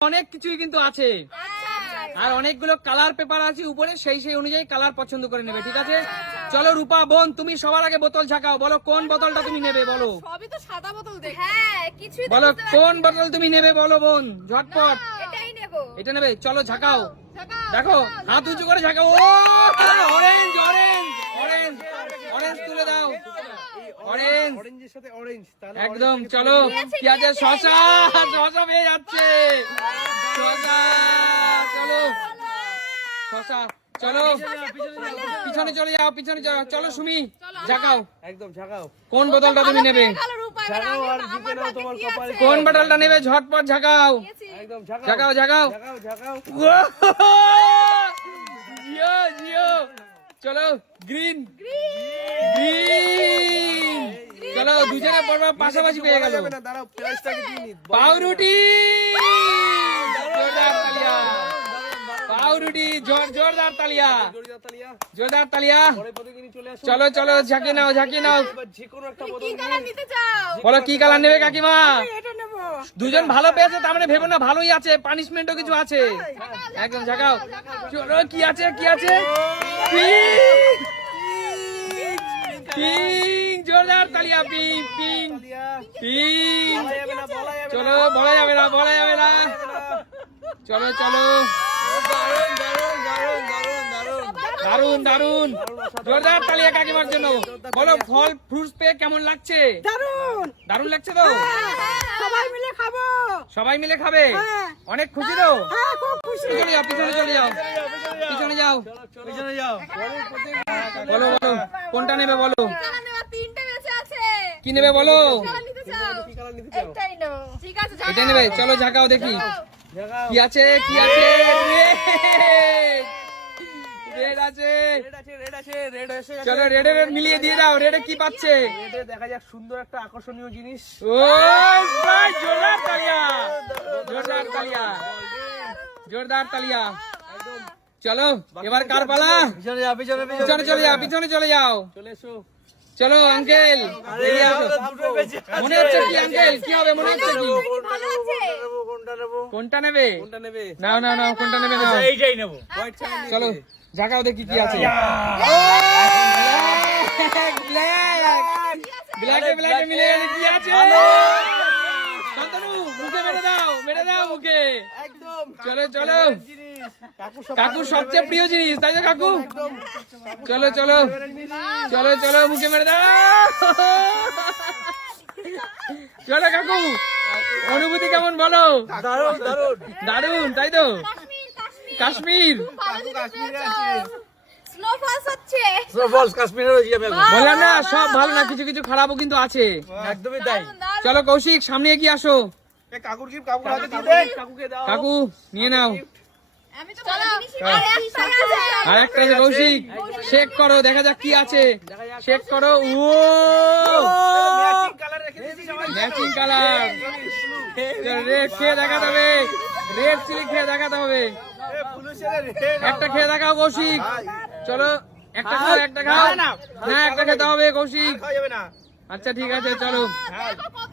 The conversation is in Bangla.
অনেক কিছুই কিন্তু আছে আর অনেকগুলো কালার পেপার আছে উপরে, সেই অনুযায়ী কালার পছন্দ করে নেবে, ঠিক আছে? চলো রূপা বোন, তুমি সবার আগে বোতল ঝাঁকাও, বলো কোন বোতলটা তুমি নেবে, বলো। সবই তো সাদা বোতল দেখি। হ্যাঁ, কিছুই বলো কোন বোতল তুমি নেবে, বলো বোন, ঝটপট। এটাই নেব। এটা নেবে, চলো ঝাঁকাও। দেখো হাত উঁচু করে ঝাঁকাও। ও অরেঞ্জ অরেঞ্জ অরেঞ্জ অরেঞ্জ তুলে দাও, অরেঞ্জ অরেঞ্জের সাথে অরেঞ্জ, তাহলে একদম। চলো কি আছে, শসা, শসা পেয়ে যাচ্ছে, শসা। চলো শসা, চলো পিছনে চলে যাও, পিছনে চলো সুমি ঝাঁকাও, একদম ঝাঁকাও। কোন বোতলটা তুমি নেবে, ঝাঁকাও আর জিতে নাও তোমার কপালে। কোন বোতলটা নেবে, ঝটপট ঝাঁকাও, একদম ঝাঁকাও ঝাঁকাও ঝাঁকাও। ঝাঁকাও ঝাঁকাও। জিও জিও, চলো গ্রিন গ্রিন। চলো দুজনে পড়বা পাশাপাশি পেয়ে গেল। না দাঁড়াও, প্রাইসটাকে দিয়ে নি। পাউরুটি, জোরদার তালিয়া, পাউরুটি, জোরদার তালিয়া, জোরদার তালিয়া। জোরদার তালিয়া। পরে প্রতিদিনই চলে আসো। চলো চলো ঝাঁকি নাও, ঝাঁকি নাও। এবার যে কোনো একটা বোতল কি নিয়ে কালার নিতে চাও? বলো কি কালার নেবে কাকিমা? এটা নেব। দুজন ভালো পেয়েছে তার মানে ভেবো না ভালোই আছে, পানিশমেন্টও কিছু আছে। একদম ঝাঁকাও। চলো কি আছে, কি আছে, পিঙ্ক পিঙ্ক, জোরদার তালিয়া, পিঙ্ক পিঙ্ক তালিয়া। পিঙ্ক। বলা যাবে না, বলা যাবে না। চলো বলা যাবে না, বলা যাবে না। চলো চলো, দারুণ দারুণ দারুণ দারুণ দারুণ। দারুন দারুন, জোরদার তালিয়া কাকিমার জন্য। বলো ফল ফ্রুটস পেয়ে কেমন লাগছে? দারুন। দারুন লাগছে তো? সবাই মিলে খাবো। সবাই মিলে খাবে? অনেক খুশি তো? হ্যাঁ, খুব খুশি। পিছনে যাও, পিছনে চলে যাও, পিছনে যাও। পিছনে যাও। বলো বলো কোনটা নেবে, বলো কালার নেওয়া তিনটে বেঁচে আছে। কি নেবে, বলো কালার নিতে চাও? কি কালার নিতে চাও? এটাই নাও। ঠিক আছে, এটা নেবে, চলো ঝাঁকাও দেখি ঝাঁকাও। কি আছে, কি আছে। রেড আছে, রেড আছে, রেড আছে, রেড এসে গেছে। চলো রেডে রেড মিলিয়ে দিয়ে দাও। রেডে কি পাচ্ছে? রেডে দেখা যাক সুন্দর একটা আকর্ষণীয় জিনিস। ও ভাই, জোরদার তালিয়া, জোরদার তালিয়া, জোরদার তালিয়া। চলো এবার কার পালা? পিছনে যাও, পিছনে পিছনে চলে যাও, পিছনে চলে যাও। চলে এসো। চলো আঙ্কেল, এগিয়ে আসো। মনে হচ্ছে কি আঙ্কেল, কি হবে মনে হচ্ছে কি? ভালো আছে। কোনটা নেবো? কোনটা নেবে? কোনটা নেবে? নাও নাও নাও, কোনটা নেবে নাও। এইটাই নেবো। White colour. চলো ঝাঁকাও দেখি কি আছে। ব্ল্যাকে ব্ল্যাকে মিলে গেছে, কি আছে? শান্তনু মুখে মেরে দাও, মেরে দাও মুখে। একদম। চলো চলো, জিনিস। কাকু সব কাকুর সবচেয়ে প্রিয় জিনিস, তাই তো কাকু? চলো চলো চলো চলো, মুখে মেরে দাও। চলো কাকু, অনুভূতি কেমন বলো? দারুণ দারুণ। দারুন, তাই তো? কাশ্মীর, কাশ্মীর। কাশ্মীর ভালো কাশ্মীরে জিনিস আছে। পেয়েছো। স্নোফলস হচ্ছে। স্নোফলস কাশ্মীরে রয়েছে আমি এখন। বললাম না সব ভালো না, কিছু কিছু খারাপও কিন্তু আছে। একদমই তাই। দারুন, দারুন। চলো কৌশিক সামনে এগিয়ে আসো। এ কাকুর কি কাকুর হাতে দিয়ে দে। কাকুকে দাও। কাকু নিয়ে নাও। আমি তো ভালো জিনিসই আর একটা আছে। আর একটা আছে কৌশিক, শেক করো দেখা যাক কি আছে। শেক করো। ও ম্যাচিং কালার রেখে দিয়েছি সবাই। Matching colour. রেড খেয়ে দেখাতে হবে, রেড চিলি খেয়ে দেখাতে হবে। এ পুলিশের রেড। একটা খেয়ে দেখাও কৌশিক। চলো একটা খাও, একটা খাও। না একটা খেতে হবে কৌশিক। খাওয়া যাবে না। আচ্ছা ঠিক আছে চলো। দেখো কত